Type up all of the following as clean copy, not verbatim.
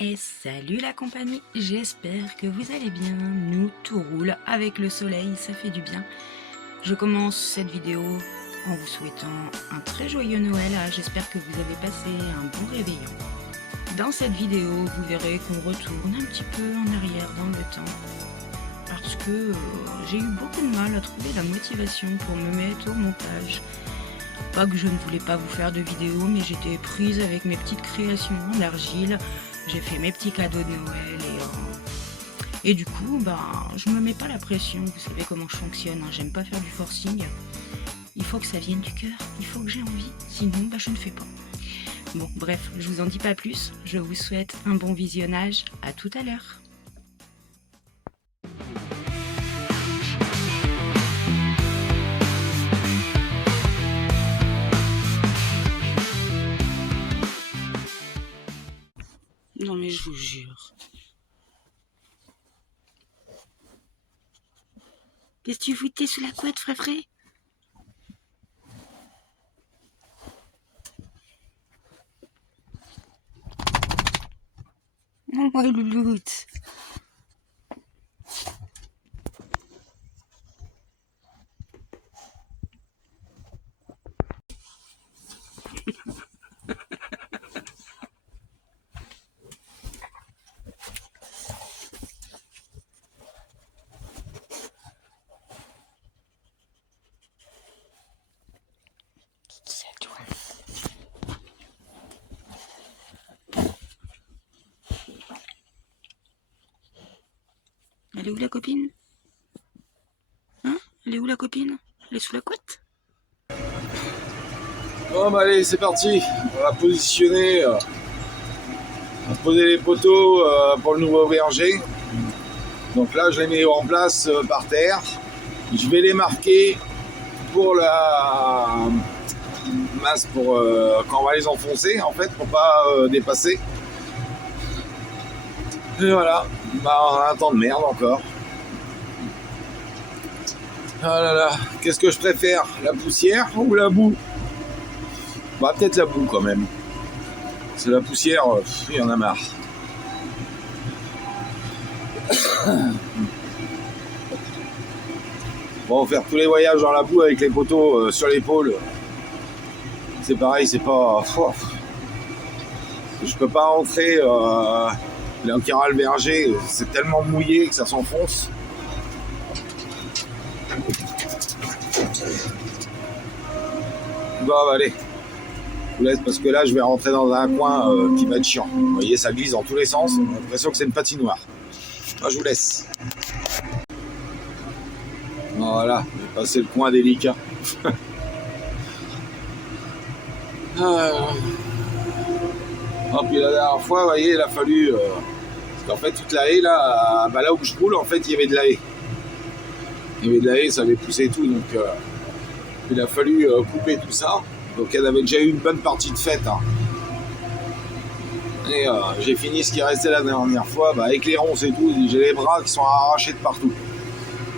Et salut la compagnie, j'espère que vous allez bien, nous tout roule avec le soleil, ça fait du bien. Je commence cette vidéo en vous souhaitant un très joyeux Noël, j'espère que vous avez passé un bon réveillon. Dans cette vidéo, vous verrez qu'on retourne un petit peu en arrière dans le temps, parce que j'ai eu beaucoup de mal à trouver la motivation pour me mettre au montage. Pas que je ne voulais pas vous faire de vidéos, mais j'étais prise avec mes petites créations en argile. J'ai fait mes petits cadeaux de Noël et du coup, je me mets pas la pression. Vous savez comment je fonctionne, hein. J'aime pas faire du forcing. Il faut que ça vienne du cœur, il faut que j'ai envie, sinon je ne fais pas. Bon, bref, je vous en dis pas plus. Je vous souhaite un bon visionnage. À tout à l'heure. Non mais je vous jure. Qu'est-ce que tu foutais sous la couette, frère? Oh, my louloute. C'est toi. Elle est où la copine? Hein? Elle est où la copine? Elle est sous la couette? Bon bah allez, c'est parti. On va positionner, on va poser les poteaux pour le nouveau verger. Donc là je les mets en place par terre. Je vais les marquer pour la masse, pour quand on va les enfoncer en fait, pour pas dépasser. Et voilà, on a un temps de merde encore. Ah là là, qu'est-ce que je préfère, la poussière ou la boue? Bah peut-être la boue quand même. C'est la poussière, il y en a marre. Bon, faire tous les voyages dans la boue avec les poteaux sur l'épaule, c'est pareil, c'est pas... Je peux pas rentrer là qui ira le verger, c'est tellement mouillé que ça s'enfonce. Bon, allez, je vous laisse parce que là je vais rentrer dans un coin qui va être chiant. Vous voyez, ça glisse dans tous les sens, on a l'impression que c'est une patinoire. Moi, je vous laisse. Voilà, j'ai passé le coin délicat. Oh, puis la dernière fois, vous voyez, il a fallu... parce qu'en fait, toute la haie, là, là où je roule, en fait, il y avait de la haie. Il y avait de la haie, ça avait poussé et tout, donc il a fallu couper tout ça. Donc elle avait déjà eu une bonne partie de fête. Hein. Et j'ai fini ce qui restait la dernière fois, avec les ronces et tout, j'ai les bras qui sont arrachés de partout.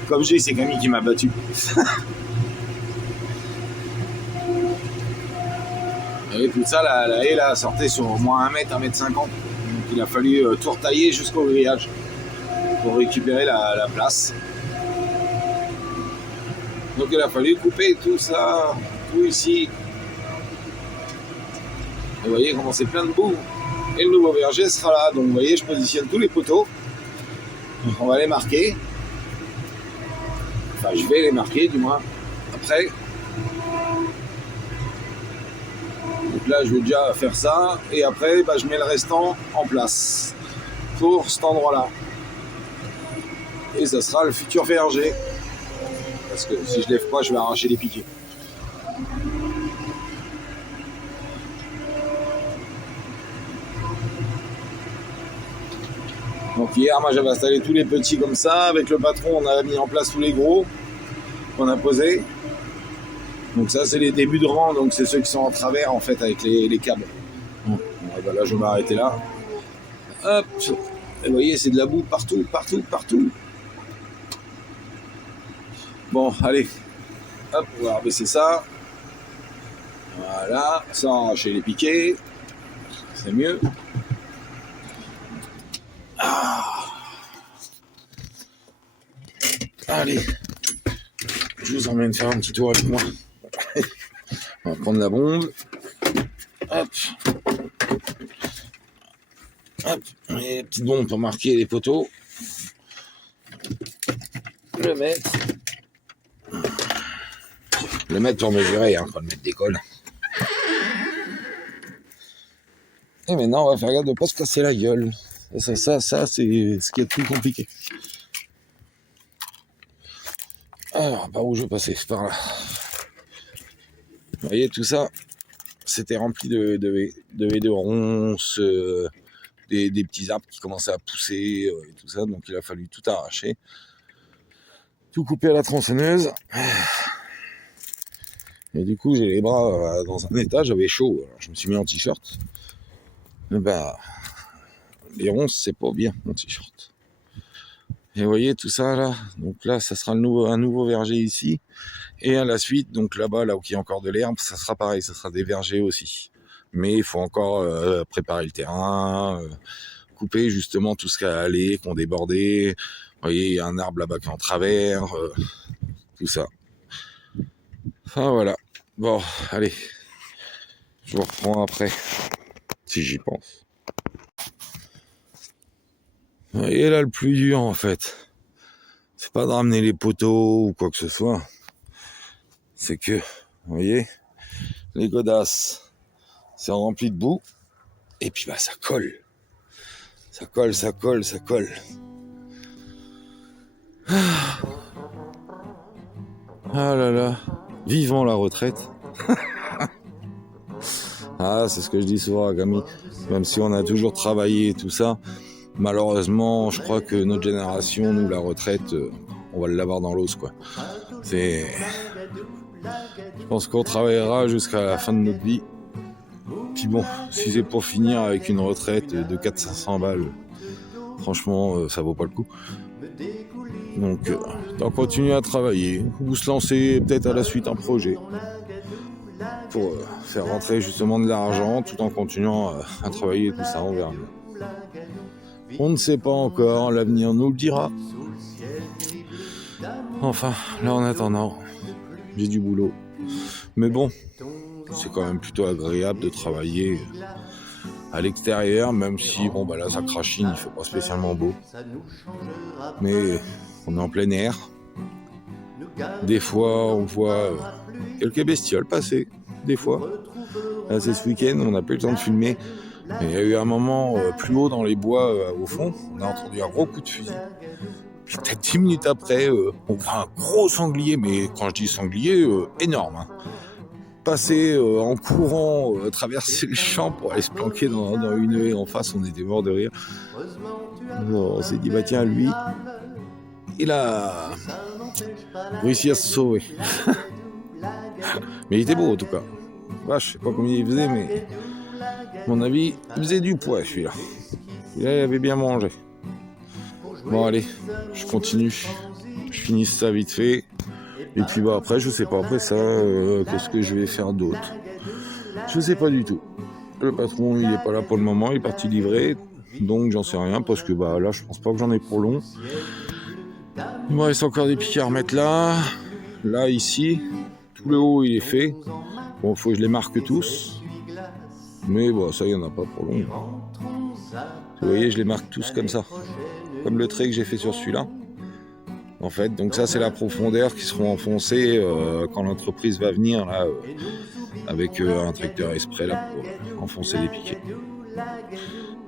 Comme je dis, c'est Camille qui m'a battu. Et tout ça, la haie là, sortait sur au moins 1 mètre, 1 mètre 50. Donc il a fallu tout retailler jusqu'au grillage pour récupérer la place. Donc il a fallu couper tout ça, tout ici. Et vous voyez comment c'est plein de boue. Et le nouveau verger sera là. Donc vous voyez, je positionne tous les poteaux. On va les marquer. Enfin, je vais les marquer du moins. Après. Donc là, je vais déjà faire ça. Et après, je mets le restant en place. Pour cet endroit-là. Et ça sera le futur verger. Parce que si je lève pas, je vais arracher les piquets. Donc hier, moi j'avais installé tous les petits comme ça. Avec le patron, on a mis en place tous les gros qu'on a posés. Donc ça, c'est les débuts de rang. Donc c'est ceux qui sont en travers en fait avec les câbles. Bon, là, je vais m'arrêter là. Hop. Et vous voyez, c'est de la boue partout, partout, partout. Bon, allez. Hop, on va abaisser ça. Voilà, sans arracher les piquets. C'est mieux. Allez, je vous emmène faire un petit tour avec moi. On va prendre la bombe. Hop. Hop. Et petite bombe pour marquer les poteaux. Le mettre. Le mettre pour mesurer, hein, pas le mettre d'école. Et maintenant, on va faire gaffe de ne pas se casser la gueule. Ça, c'est ce qui est le plus compliqué. Alors, par où je vais passer? C'est par là. Vous voyez, tout ça, c'était rempli de haies de ronces, des petits arbres qui commençaient à pousser, et tout ça. Donc, il a fallu tout arracher. Tout couper à la tronçonneuse. Et du coup, j'ai les bras dans un état, j'avais chaud. Alors, je me suis mis en t-shirt. Et les ronces, c'est pas bien, mon t-shirt. Et vous voyez tout ça là, donc là ça sera un nouveau verger ici, et à la suite, donc là-bas, là où il y a encore de l'herbe, ça sera pareil, ça sera des vergers aussi. Mais il faut encore préparer le terrain, couper justement tout ce qui a allé, qu'on débordé. Vous voyez, il y a un arbre là-bas qui est en travers, tout ça. Enfin voilà, bon, allez, je vous reprends après, si j'y pense. Et là, le plus dur, en fait, c'est pas de ramener les poteaux ou quoi que ce soit. C'est que, vous voyez, les godasses, c'est rempli de boue. Et puis, ça colle. Ça colle, ça colle, ça colle. Ah là là, vivement la retraite. Ah, c'est ce que je dis souvent à Camille. Même si on a toujours travaillé et tout ça, malheureusement, je crois que notre génération, nous, la retraite, on va l'avoir dans l'os, quoi. Je pense qu'on travaillera jusqu'à la fin de notre vie. Puis bon, si c'est pour finir avec une retraite de 400-500 balles, franchement, ça vaut pas le coup. Donc, on continue à travailler, ou se lancer peut-être à la suite un projet pour faire rentrer justement de l'argent tout en continuant à travailler et tout ça, on verra. On ne sait pas encore, l'avenir nous le dira. Enfin, là en attendant, j'ai du boulot. Mais bon, c'est quand même plutôt agréable de travailler à l'extérieur, même si là ça crachine, il fait pas spécialement beau. Mais on est en plein air. Des fois, on voit quelques bestioles passer, des fois. Là, c'est ce week-end, on n'a pas eu le temps de filmer. Il y a eu un moment plus haut dans les bois, au fond, on a entendu un gros coup de fusil. Puis peut-être 10 minutes après, on voit un gros sanglier, mais quand je dis sanglier, énorme. Hein. Passer en courant, traverser le champ pour aller se planquer dans une haie en face, on était mort de rire. On s'est dit, tiens, lui, il a réussi à se sauver. Mais il était beau en tout cas. Je sais pas combien il faisait, mais à mon avis, il faisait du poids celui-là. Il avait bien mangé. Bon allez, je continue. Je finis ça vite fait. Et puis après, je sais pas, après ça, qu'est-ce que je vais faire d'autre? Je sais pas du tout. Le patron, il est pas là pour le moment, il est parti livrer. Donc j'en sais rien, parce que là, je pense pas que j'en ai pour long. Il me reste encore des piquets à remettre là. Là, ici. Tout le haut, il est fait. Bon, faut que je les marque tous. Mais ça, il n'y en a pas pour long. Vous voyez, je les marque tous comme ça. Comme le trait que j'ai fait sur celui-là. En fait, donc ça, c'est la profondeur qui seront enfoncées quand l'entreprise va venir, là, avec un tracteur exprès, là, pour enfoncer les piquets.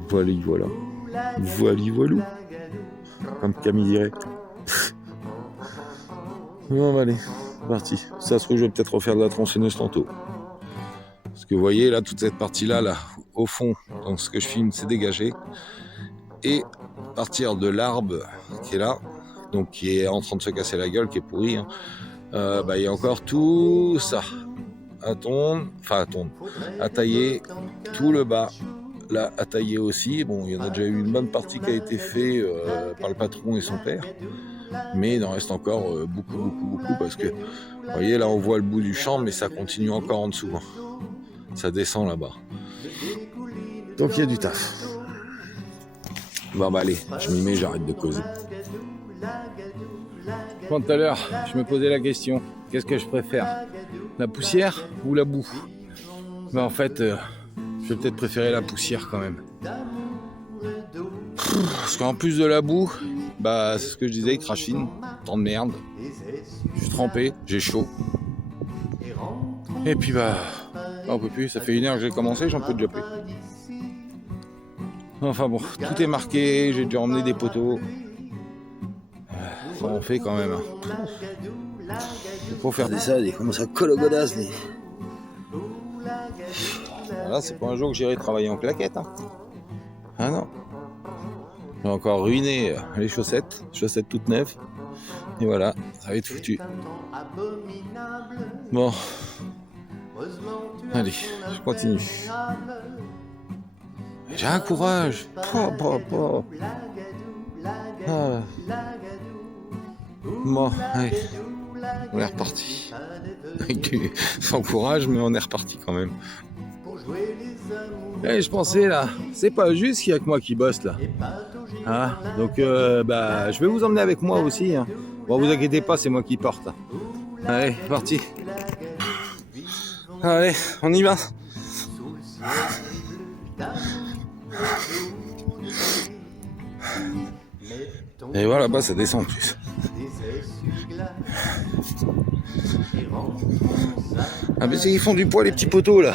Voilà. Voilou. Comme Camille dirait. Bon, allez, c'est parti. Ça se trouve, je vais peut-être refaire de la tronçonneuse tantôt. Parce que vous voyez, là, toute cette partie-là, au fond, donc ce que je filme, c'est dégagé. Et à partir de l'arbre qui est là, donc qui est en train de se casser la gueule, qui est pourri, hein, il y a encore tout ça à tailler, tout le bas, là, à tailler aussi. Bon, il y en a déjà eu une bonne partie qui a été faite par le patron et son père. Mais il en reste encore beaucoup, parce que, vous voyez, là, on voit le bout du champ, mais ça continue encore en dessous. Hein. Ça descend là-bas. Donc, il y a du taf. Allez, je m'y mets, j'arrête de causer. Tout à l'heure, je me posais la question, qu'est-ce que je préfère? La poussière ou la boue? Ben en fait, je vais peut-être préférer la poussière quand même. Parce qu'en plus de la boue, bah c'est ce que je disais, il crachine, tant de merde. Je suis trempé, j'ai chaud. Et puis bah, on peut plus, ça fait 1 heure que j'ai commencé, j'en peux déjà plus. Enfin bon, tout est marqué, j'ai déjà emmené des poteaux. Ça en fait quand même. Faut faire ça, comment ça colle aux godasses. Voilà, c'est pas un jour que j'irai travailler en claquette. Hein. Ah non. J'ai encore ruiné les chaussettes toutes neuves. Et voilà, ça va être foutu. Bon. Allez, je continue. J'ai un courage. Ah. Bon, allez. On est reparti. Sans courage, mais on est reparti quand même. Et je pensais là, c'est pas juste qu'il y a que moi qui bosse là. Ah, donc bah, je vais vous emmener avec moi aussi. Hein. Bon, vous inquiétez pas, c'est moi qui porte. Allez, parti. Allez, on y va. Et voilà, là-bas, ça descend en plus. Ah, mais ils font du poids, les petits poteaux là.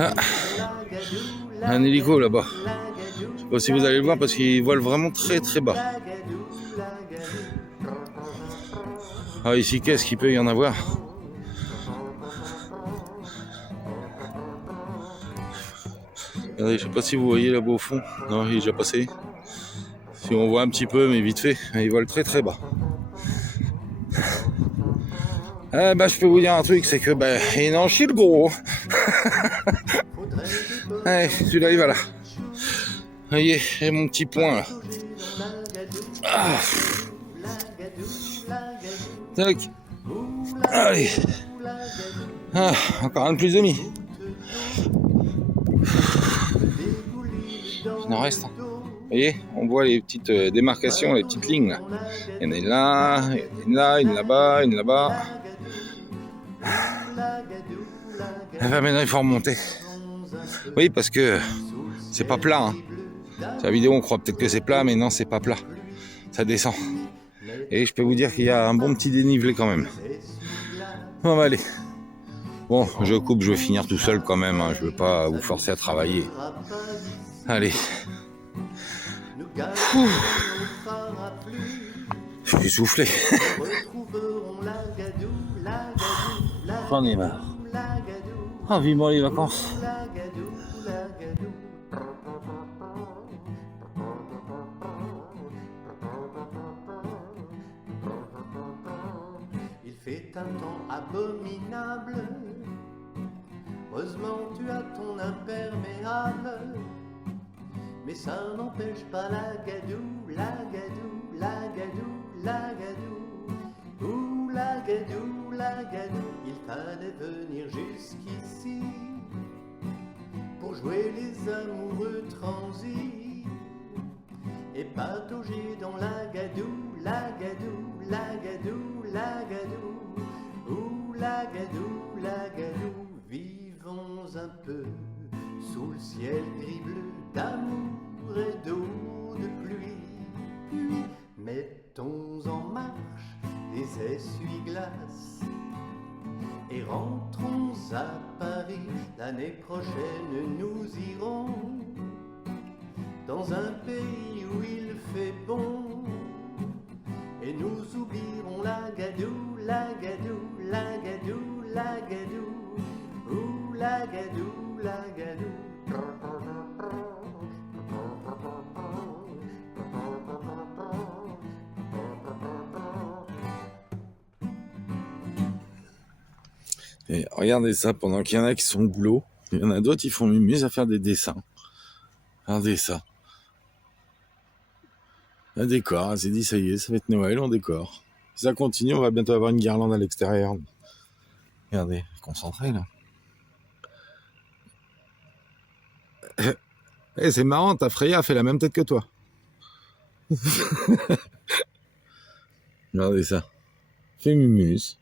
Ah, un hélico là-bas. Je sais pas si vous allez le voir parce qu'il vole vraiment très très bas. Ah, ici, qu'est-ce qu'il peut y en avoir? Regardez, je sais pas si vous voyez là-bas au fond. Non, il est déjà passé. Si on voit un petit peu, mais vite fait, il vole très très bas. Bah, je peux vous dire un truc, c'est que il en chie le gros. Allez, celui-là il va là. Vous voyez, j'ai mon petit point là. Ah. Tac. Allez. Ah, encore un de plus demi. Il en reste. Vous voyez, on voit les petites démarcations, les petites lignes là. Il y en a une là, une là, une là-bas, une là-bas. Et ben maintenant il faut remonter. Oui, parce que c'est pas plat. Hein. Sur la vidéo on croit peut-être que c'est plat, mais non, c'est pas plat. Ça descend. Et je peux vous dire qu'il y a un bon petit dénivelé quand même. Bon, bah allez. Bon, je coupe, je vais finir tout seul quand même. Hein. Je veux pas vous forcer à travailler. Allez. Je suis soufflé. J'en ai marre. Ah, vivement les vacances. Il fait un temps abominable. Heureusement tu as ton imperméable. Mais ça n'empêche pas la gadou, la gadou, la gadou, la gadou. Ouh la gadou, la gadou. Il fallait venir jusqu'ici pour jouer les amoureux transis et patauger dans la gadou, la gadou, la gadou, la gadou. Ouh la gadou, la gadou. Vivons un peu sous le ciel gris-bleu d'amour et d'eau de pluie. Puis mettons en marche les essuie-glaces et rentrons à Paris. L'année prochaine nous irons dans un pays où il fait bon et nous oublierons la gadou, la gadou, la gadou, la gadou. Ouh la gadou, la gadou. Et regardez ça, pendant qu'il y en a qui sont au boulot, il y en a d'autres qui font mieux à faire des dessins. Regardez ça. Un décor, elle s'est dit ça y est, ça va être Noël, on décore. Si ça continue, on va bientôt avoir une guirlande à l'extérieur. Regardez, concentré là. Eh, c'est marrant, ta Freya a fait la même tête que toi. Regardez ça. Fémimus.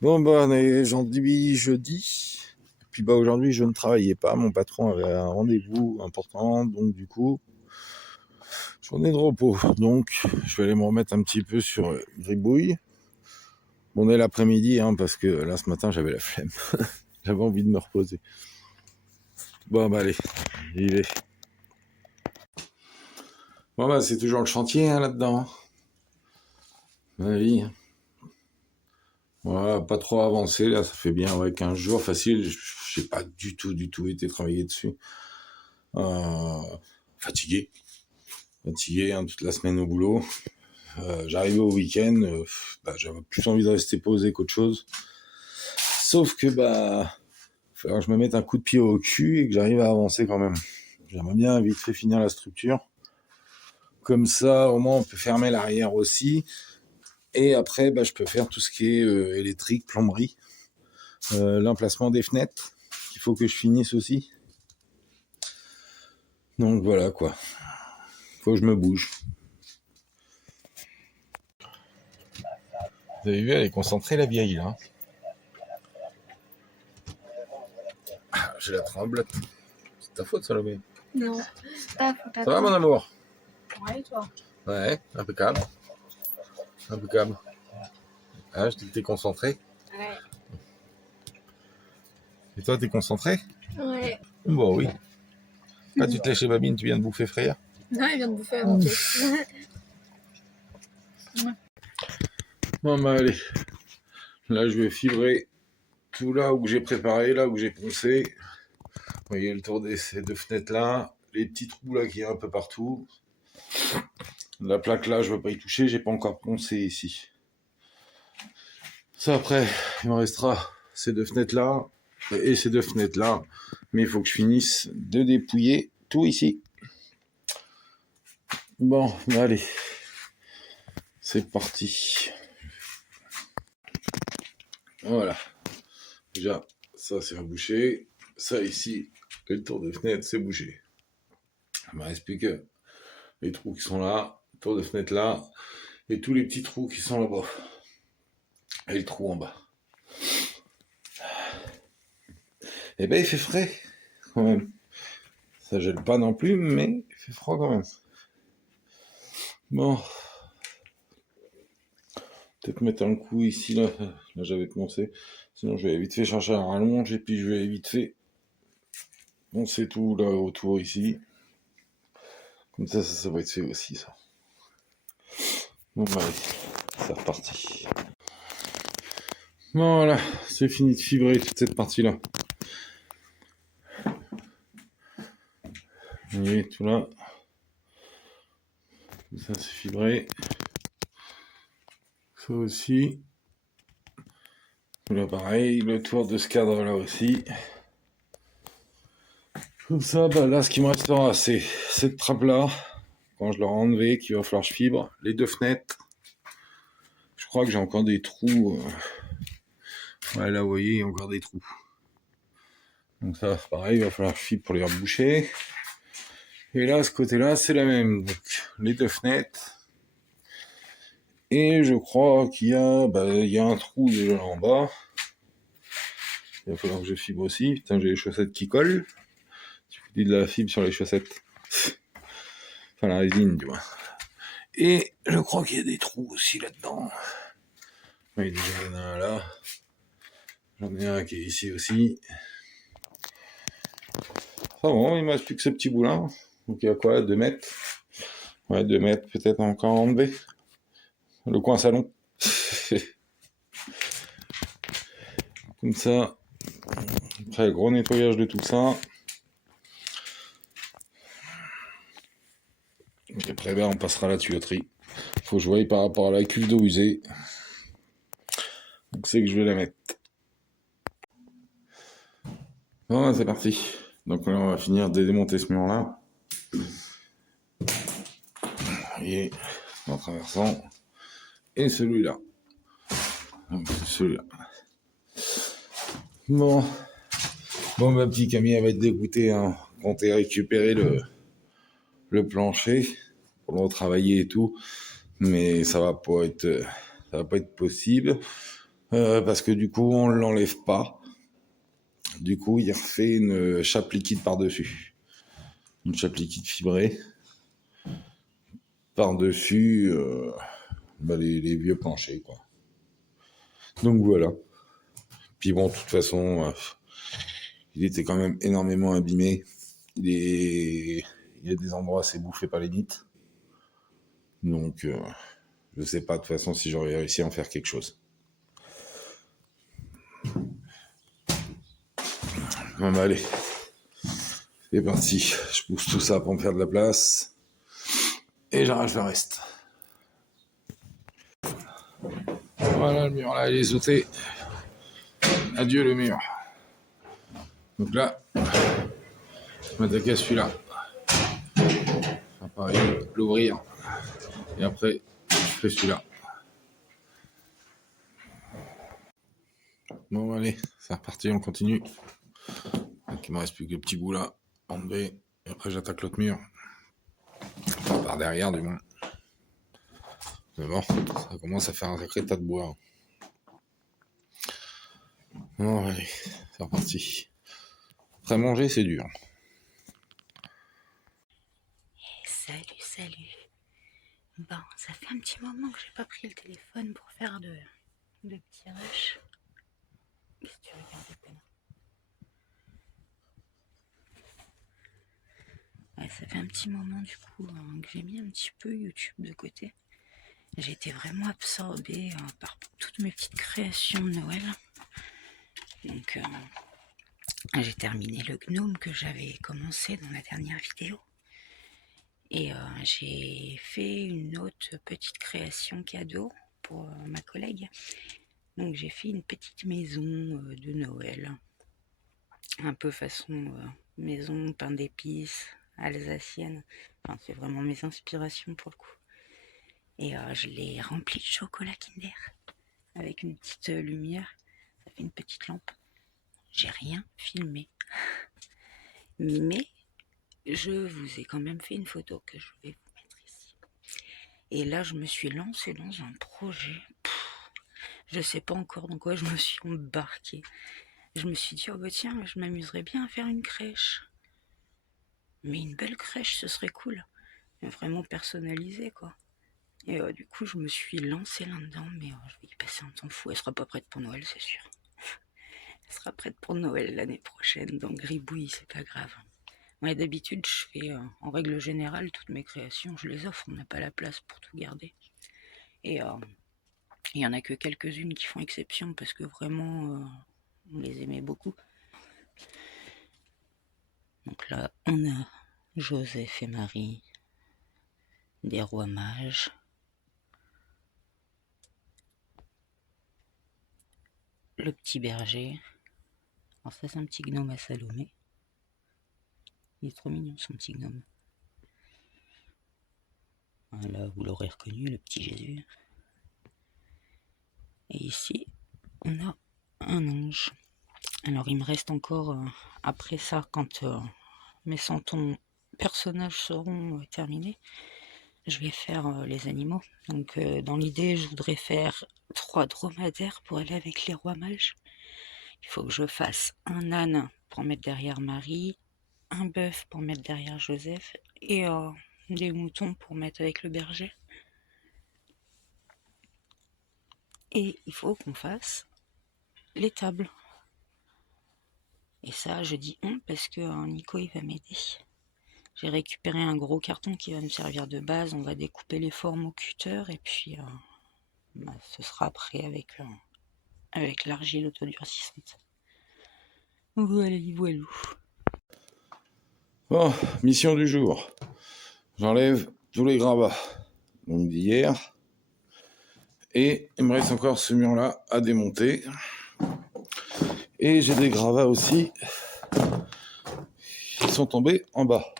Bon, bah, on est jeudi. Puis, bah, aujourd'hui, je ne travaillais pas. Mon patron avait un rendez-vous important. Donc, du coup, journée de repos. Donc, je vais aller me remettre un petit peu sur Gribouille. Bon, on est l'après-midi, hein, parce que là, ce matin, j'avais la flemme. J'avais envie de me reposer. Bon, bah, allez, j'y vais. Bon, bah, c'est toujours le chantier, hein, là-dedans. Ma vie. Voilà, pas trop avancé, là, ça fait bien, ouais, 15 jours, facile. J'ai pas du tout été travailler dessus. Fatigué, hein, toute la semaine au boulot. J'arrivais au week-end, j'avais plus envie de rester posé qu'autre chose. Sauf que, il fallait que je me mette un coup de pied au cul et que j'arrive à avancer quand même. J'aimerais bien vite fait finir la structure. Comme ça, au moins, on peut fermer l'arrière aussi. Et après, je peux faire tout ce qui est électrique, plomberie, l'emplacement des fenêtres, qu'il faut que je finisse aussi. Donc voilà, quoi. Faut que je me bouge. Vous avez vu, elle est concentrée, la vieille, là. J'ai la tremblote. C'est ta faute, Salomé. Non, c'est ta faute. Ça va, mon amour? Ouais, toi. Ouais, impeccable. Impeccable. Ah, je dis que t'es concentré. Ouais. Et toi, t'es concentré? Ouais. Bon, oui. Ah, tu te lèches chez Babine, tu viens de bouffer Freya? Non, il vient de bouffer avant toi. Bon, allez. Là, je vais fibrer tout là où j'ai préparé, là où j'ai poncé. Vous voyez le tour de ces deux fenêtres-là. Les petits trous là qui y a un peu partout. La plaque là, je ne veux pas y toucher. J'ai pas encore poncé ici. Ça, après, il me restera ces deux fenêtres-là et ces deux fenêtres-là. Mais il faut que je finisse de dépouiller tout ici. Bon, allez. C'est parti. Voilà. Déjà, ça c'est rebouché. Ça ici, le tour de fenêtre, c'est bouché. Il me reste plus que les trous qui sont là, le tour de fenêtre là, et tous les petits trous qui sont là-bas. Et le trou en bas. Et il fait frais, quand même. Ça gèle pas non plus, mais il fait froid quand même. Bon. Peut-être mettre un coup ici, là. Là, j'avais pensé. Sinon, je vais vite fait chercher un rallonge, et puis je vais vite fait poncer tout là autour ici. Comme ça va être fait aussi, ça. Bon, allez, c'est reparti. Voilà, c'est fini de fibrer toute cette partie-là. Vous voyez, tout là. Tout ça, c'est fibré. Ça aussi. Là, pareil, le tour de ce cadre-là aussi. Comme ça, là, ce qui me restera, c'est cette trappe-là. Quand je l'aurai enlevée, qu'il va falloir que je fibre. Les deux fenêtres. Je crois que j'ai encore des trous. Ouais, là, vous voyez, il y a encore des trous. Donc ça, pareil, il va falloir que je fibre pour les reboucher. Et là, ce côté-là, c'est la même. Donc, les deux fenêtres. Et je crois qu'il y a, il y a un trou déjà là en bas. Il va falloir que je fibre aussi. Putain, j'ai les chaussettes qui collent. Tu fous de la fibre sur les chaussettes. Enfin, la résine, du moins. Et je crois qu'il y a des trous aussi là-dedans. Oui, déjà, il y en a un là. J'en ai un qui est ici aussi. Ah bon, il ne me reste plus que ce petit bout-là. Donc il y a quoi, 2 mètres? Ouais, 2 mètres, peut-être encore à enlever. Le coin salon. Comme ça. Après, gros nettoyage de tout ça. Et après, on passera à la tuyauterie. Faut que je voie par rapport à la cuve d'eau usée. Donc c'est que je vais la mettre. Bon, c'est parti. Donc là, on va finir de démonter ce mur-là. Et en traversant. Et celui-là. Donc celui-là. Bon, Bon, ma petite Camille, elle va être dégoûtée, hein, quand t'es récupéré le plancher pour le retravailler et tout, mais ça va pas être possible, parce que du coup, on l'enlève pas. Du coup, il refait une chape liquide par-dessus. Une chape liquide fibrée par-dessus les vieux planchers, quoi. Donc voilà. Puis bon, de toute façon, il était quand même énormément abîmé. Il y a des endroits assez bouffés par les nites. Donc, je sais pas de toute façon si j'aurais réussi à en faire quelque chose. Bon, bah allez. C'est parti. Je pousse tout ça pour me faire de la place. Et j'arrache le reste. Voilà, le mur là, il est sauté. Adieu le mur. Donc là, je m'attaque à celui-là. Enfin, pareil, l'ouvrir. Et après, je fais celui-là. Bon, allez, c'est reparti, on continue. Donc, il me reste plus que le petit bout là, enlevé. Et après, j'attaque l'autre mur. Enfin, par derrière, du moins. Mais bon, ça commence à faire un sacré tas de bois. Bon, allez, c'est reparti. Après manger, c'est dur. Salut, salut. Bon, ça fait un petit moment que j'ai pas pris le téléphone pour faire de petits rushs. Qu'est-ce que tu regardes, connard? Ouais, ça fait un petit moment du coup que j'ai mis un petit peu YouTube de côté. J'ai été vraiment absorbée par toutes mes petites créations de Noël. Donc j'ai terminé le gnome que j'avais commencé dans la dernière vidéo. Et j'ai fait une autre petite création cadeau pour ma collègue. Donc j'ai fait une petite maison de Noël. Un peu façon maison pain d'épices, alsacienne. Enfin, c'est vraiment mes inspirations pour le coup. Et je l'ai remplie de chocolat Kinder. Avec une petite lumière. Ça fait une petite lampe. J'ai rien filmé. Mais je vous ai quand même fait une photo que je vais vous mettre ici. Et là, je me suis lancée dans un projet. Je sais pas encore dans quoi je me suis embarquée. Je me suis dit, oh bah tiens, je m'amuserais bien à faire une crèche. Mais une belle crèche, ce serait cool. Vraiment personnalisée, quoi. Et du coup, je me suis lancée là-dedans, mais je vais y passer un temps fou. Elle sera pas prête pour Noël, c'est sûr. Elle sera prête pour Noël l'année prochaine, donc gribouille, c'est pas grave. Ouais, d'habitude, je fais, en règle générale, toutes mes créations, je les offre. On n'a pas la place pour tout garder. Et il y en a que quelques-unes qui font exception, parce que vraiment, on les aimait beaucoup. Donc là, on a Joseph et Marie, des rois mages, le petit berger. Alors ça, c'est un petit gnome à Salomé. Il est trop mignon, son petit gnome. Là, vous l'aurez reconnu, le petit Jésus. Et ici, on a un ange. Alors, il me reste encore, après ça, quand mes 100 personnages seront terminés, je vais faire les animaux. Donc, dans l'idée, je voudrais faire 3 dromadaires pour aller avec les rois mages. Il faut que je fasse un âne pour mettre derrière Marie, un bœuf pour mettre derrière Joseph et des moutons pour mettre avec le berger. Et il faut qu'on fasse les tables. Et ça, je dis on parce que Nico, il va m'aider. J'ai récupéré un gros carton qui va me servir de base. On va découper les formes au cutter et puis ce sera prêt avec l'argile autodurcissante. Voilà, voilà. Bon, mission du jour. J'enlève tous les gravats donc d'hier. Et il me reste encore ce mur-là à démonter. Et j'ai des gravats aussi qui sont tombés en bas,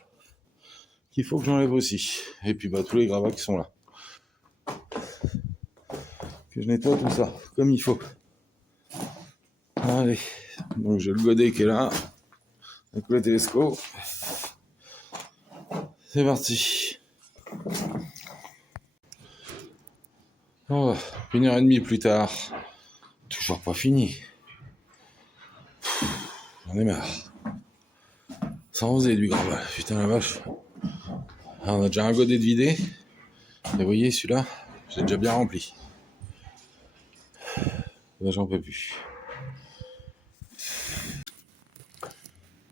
qu'il faut que j'enlève aussi. Et puis tous les gravats qui sont là. Que je nettoie tout ça, comme il faut. Allez, donc j'ai le godet qui est là. avec le télescope. C'est parti. Oh, 1h30 plus tard. Toujours pas fini. J'en ai marre. Sans oser du gravel. Putain la vache. Ah, on a déjà un godet de vidé. Et vous voyez celui-là, j'ai déjà bien rempli. Là j'en peux plus.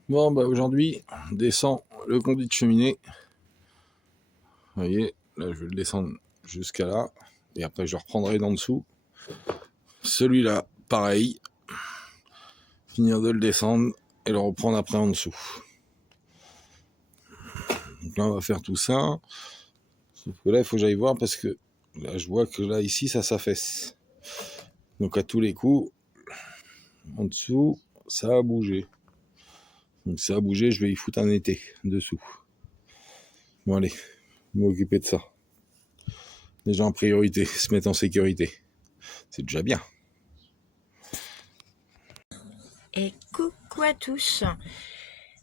Bon bah aujourd'hui, on descend le conduit de cheminée. Vous voyez, là je vais le descendre jusqu'à là. Et après je reprendrai d'en dessous. Celui-là, pareil. Finir de le descendre et le reprendre après en dessous. Donc là on va faire tout ça. Sauf que là il faut que j'aille voir parce que là je vois que là ici ça s'affaisse. Donc à tous les coups, en dessous, ça a bougé. Donc ça a bougé, je vais y foutre un été dessous. Bon allez, je vais m'occuper de ça. Déjà en priorité, se mettre en sécurité. C'est déjà bien. Et coucou à tous.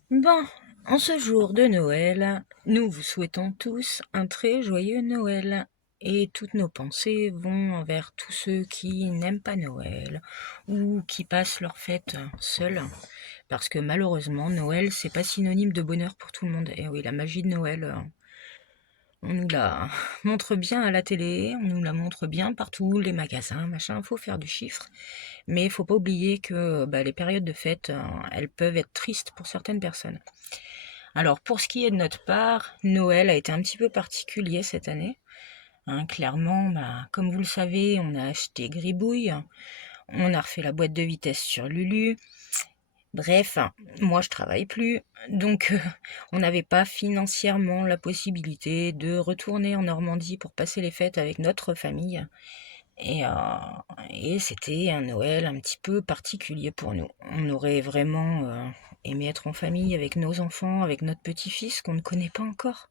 Bon, en ce jour de Noël, nous vous souhaitons tous un très joyeux Noël. Et toutes nos pensées vont envers tous ceux qui n'aiment pas Noël ou qui passent leur fête seuls. Parce que malheureusement, Noël, c'est pas synonyme de bonheur pour tout le monde. Et oui, la magie de Noël, on nous la montre bien à la télé, on nous la montre bien partout, les magasins, machin, faut faire du chiffre. Mais il faut pas oublier que les périodes de fête, elles peuvent être tristes pour certaines personnes. Alors, pour ce qui est de notre part, Noël a été un petit peu particulier cette année. Clairement, comme vous le savez, on a acheté Gribouille, on a refait la boîte de vitesse sur Lulu. Bref, moi je travaille plus, donc on n'avait pas financièrement la possibilité de retourner en Normandie pour passer les fêtes avec notre famille. Et c'était un Noël un petit peu particulier pour nous. On aurait vraiment aimé être en famille avec nos enfants, avec notre petit-fils qu'on ne connaît pas encore.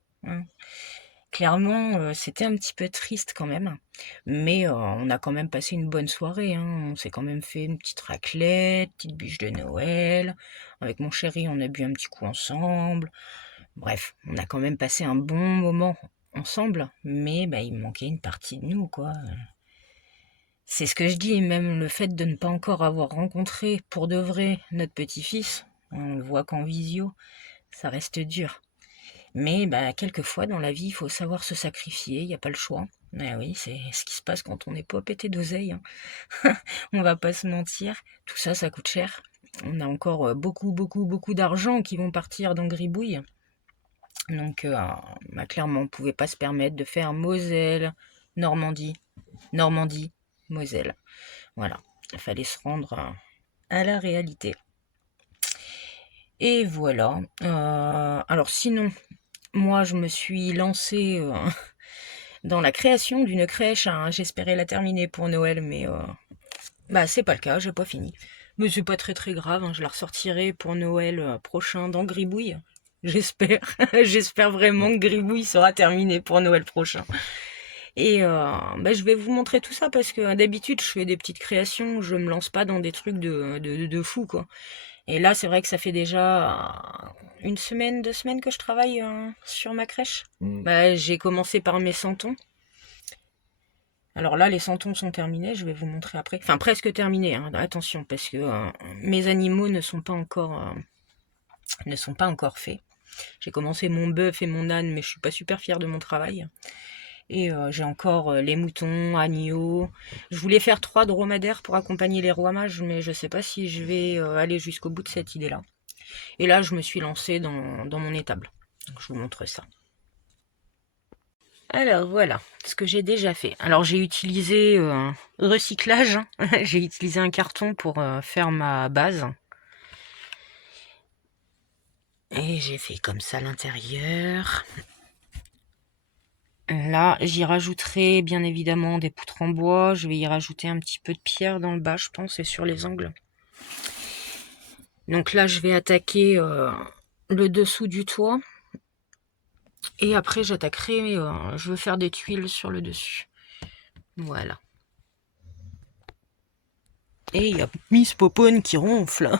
Clairement, c'était un petit peu triste quand même, mais on a quand même passé une bonne soirée, hein. On s'est quand même fait une petite raclette, petite bûche de Noël. Avec mon chéri, on a bu un petit coup ensemble. Bref, on a quand même passé un bon moment ensemble, mais il manquait une partie de nous, quoi. C'est ce que je dis, même le fait de ne pas encore avoir rencontré pour de vrai notre petit-fils, on le voit qu'en visio, ça reste dur. Mais quelquefois dans la vie, il faut savoir se sacrifier, il n'y a pas le choix. Eh oui, c'est ce qui se passe quand on n'est pas pété d'oseille, hein. On va pas se mentir, tout ça, ça coûte cher. On a encore beaucoup d'argent qui vont partir dans Gribouille. Donc clairement, on ne pouvait pas se permettre de faire Moselle, Normandie, Moselle. Voilà, il fallait se rendre à la réalité. Et voilà. Alors sinon, moi je me suis lancée dans la création d'une crèche, hein. J'espérais la terminer pour Noël, mais c'est pas le cas, j'ai pas fini. Mais c'est pas très grave, hein. Je la ressortirai pour Noël prochain dans Gribouille. J'espère. J'espère vraiment que Gribouille sera terminé pour Noël prochain. Et je vais vous montrer tout ça parce que d'habitude je fais des petites créations, je me lance pas dans des trucs de fou, quoi. Et là c'est vrai que ça fait déjà 1 semaine, 2 semaines que je travaille sur ma crèche. J'ai commencé par mes santons. Alors là les santons sont terminés, je vais vous montrer après. Enfin presque terminés, hein. Attention parce que mes animaux ne sont pas encore faits. J'ai commencé mon bœuf et mon âne, mais je suis pas super fière de mon travail. Et j'ai encore les moutons, agneaux. Je voulais faire 3 dromadaires pour accompagner les rois mages, mais je sais pas si je vais aller jusqu'au bout de cette idée-là. Et là, je me suis lancée dans mon étable. Donc, je vous montre ça. Alors voilà, ce que j'ai déjà fait. Alors j'ai utilisé recyclage. J'ai utilisé un carton pour faire ma base. Et j'ai fait comme ça l'intérieur. Là, j'y rajouterai bien évidemment des poutres en bois. Je vais y rajouter un petit peu de pierre dans le bas, je pense, et sur les angles. Donc là, je vais attaquer le dessous du toit. Et après, j'attaquerai, je veux faire des tuiles sur le dessus. Voilà. Et il y a Miss Popone qui ronfle.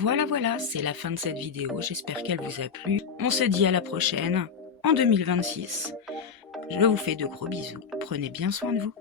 Voilà, c'est la fin de cette vidéo. J'espère qu'elle vous a plu. On se dit à la prochaine, en 2026. Je vous fais de gros bisous. Prenez bien soin de vous.